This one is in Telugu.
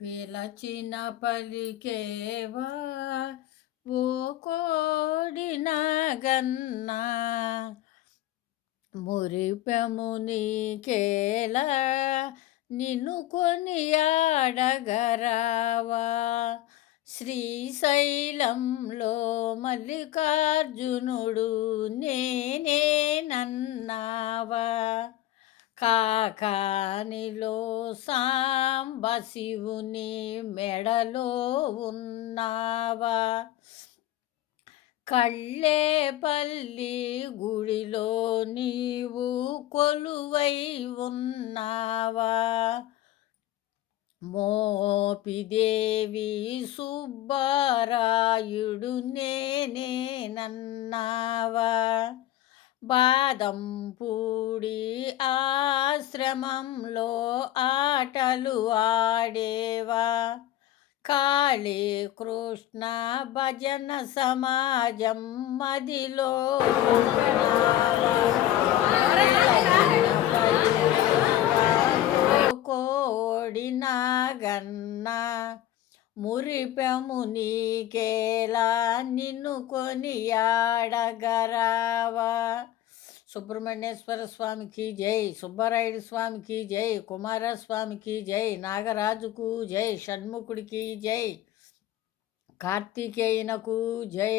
పిలచిన పలికేవా ఓ కోడి నాగన్నా మురిపెము నీకేలా నిన్ను కొనియాడగరావా శ్రీశైలంలో మల్లికార్జునుడు నేనేనన్నావా కాకానిలో సాంబ శివుని మెడలో ఉన్నావా కళ్ళేపల్లి గుడిలో నీవు కొలువై ఉన్నావా మోపిదేవి సుబ్బరాయుడు నేనేనన్నావా బాదంపూడి ఆశ్రమంలో ఆటలు ఆడేవా కాళీ కృష్ణ భజన సమాజం మదిలో ఉన్నావా? కోడి నాగన్నా మురిపెము నీకేలా నిన్ను కొనియాడగరావా సుబ్రహ్మణ్యేశ్వర స్వామికి జై సుబ్బరాయుడు స్వామికి జై కుమారస్వామికి జై నాగరాజుకు జై షణ్ముఖుడికి జై కార్తికేయునకు జై